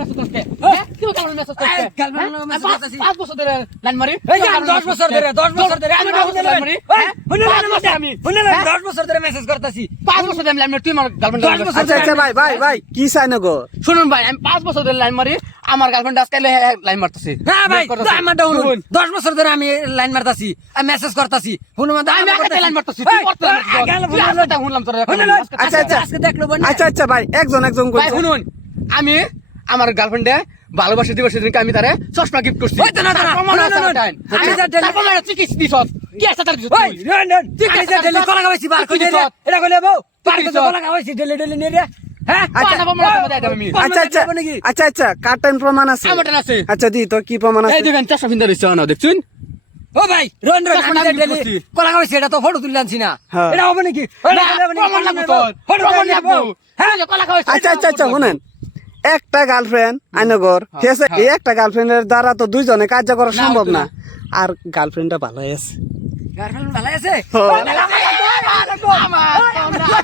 Message করতে হ্যাঁ কি কথা মেসেজ করতে গার্লফ্রেন্ড লগে মেসেজ করতেছি 5 বছর ধরে লাইন মারি এই যে 10 বছর ধরে আমি লাইন মারি আমি 10 বছর ধরে মেসেজ করতেছি 5 বছর ধরে লাইন মারি তুই আমার গার্লফ্রেন্ড 10 বছর আচ্ছা ভাই কি চাই না গো শুনুন ভাই আমি 5 বছর ধরে লাইন মারি আমার গার্লফ্রেন্ড আজকে লাইন মারতেছে না ভাই আমার ডাউন 10 বছর ধরে আমি লাইন মারতাছি আমি মেসেজ করতাছি ফোন মধ্যে আমি একাতে লাইন মারতেছি তুই করতে লাইন শুনলাম তোর আজকে দেখলো আচ্ছা ভাই একজন করে ভাই শুনুন আমি আমার গার্লফ্রেন্ডে ভালোবাসা দিবসের দিনকে আমি তারে চশমা গিফট করছি ওই তো না আমি তারপর চিকিৎসা দিছ কি আছে তার দিছ ওই রন ঠিক আছে ডেলি কলা খাইছি বার কই দে এটা কইলে বউ পার কত কলা খাইছি ডেলি নে রে হ্যাঁ আচ্ছা কার টাইম প্রমাণ আছে আমার টাইম আছে আচ্ছা দি তো কি প্রমাণ আছে এই দেখেন চশমা পিন্দা রইছে না দেখছুন ও ভাই রন ডেলি কলা খাইছি এটা তো ফটো তুলে আনছি না এটা হবে নাকি প্রমাণ লাগবে তো প্রমাণ লাগবে হ্যাঁ কলা খাইছি আচ্ছা শুনেন একটা গার্লফ্রেন্ড আইনগর ঠিক আছে এই একটা গার্লফ্রেন্ডের দ্বারা তো দুইজনে কাজ করা সম্ভব না আর গার্লফ্রেন্ডটা ভালো আছে গার্লফ্রেন্ড ভালো আছে হ্যাঁ। আমার